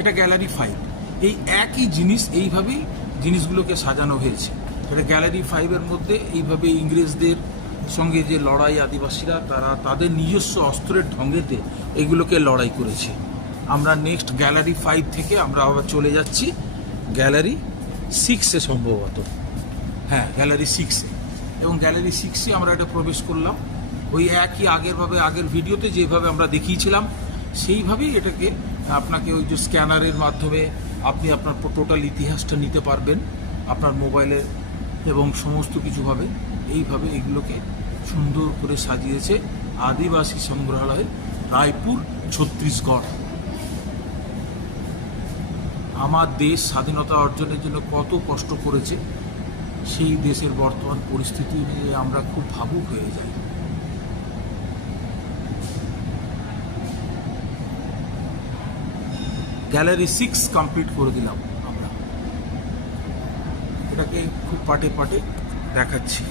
এটা গ্যালারি 5। এই একই জিনিস এইভাবেই জিনিসগুলোকে সাজানো হয়েছে। এটা গ্যালারি 5-এর মধ্যে এইভাবে ইংরেজদের সঙ্গে যে লড়াই, আদিবাসীরা তারা তাদের নিজস্ব অস্ত্রের ঢঙ্গেতে এগুলোকে লড়াই করেছে। আমরা নেক্সট গ্যালারি 5 থেকে আমরা আবার চলে যাচ্ছি গ্যালারি 6-এ সম্ভবত। হ্যাঁ, গ্যালারি 6-এ। এবং গ্যালারি 6-এ আমরা এটা প্রবেশ করলাম। ওই একই আগের ভিডিওতে যেভাবে আমরা দেখিয়েছিলাম সেইভাবেই এটাকে আপনাকে ওই যে স্ক্যানারের মাধ্যমে আপনি আপনার টোটাল ইতিহাসটা নিতে পারবেন আপনার মোবাইলে, এবং সমস্ত কিছুভাবে এইভাবে এগুলোকে সুন্দর করে সাজিয়েছে আদিবাসী সংগ্রহালয়, রায়পুর, ছত্তিশগড়। আমার দেশ স্বাধীনতা অর্জনের জন্য কত কষ্ট করেছে, সেই দেশের বর্তমান পরিস্থিতি নিয়ে আমরা খুব ভাবুক হয়ে যাই। গ্যালারি 6 কমপ্লিট করে দিলাম আমরা। এটাকে খুব পাটে পাটে দেখাচ্ছি।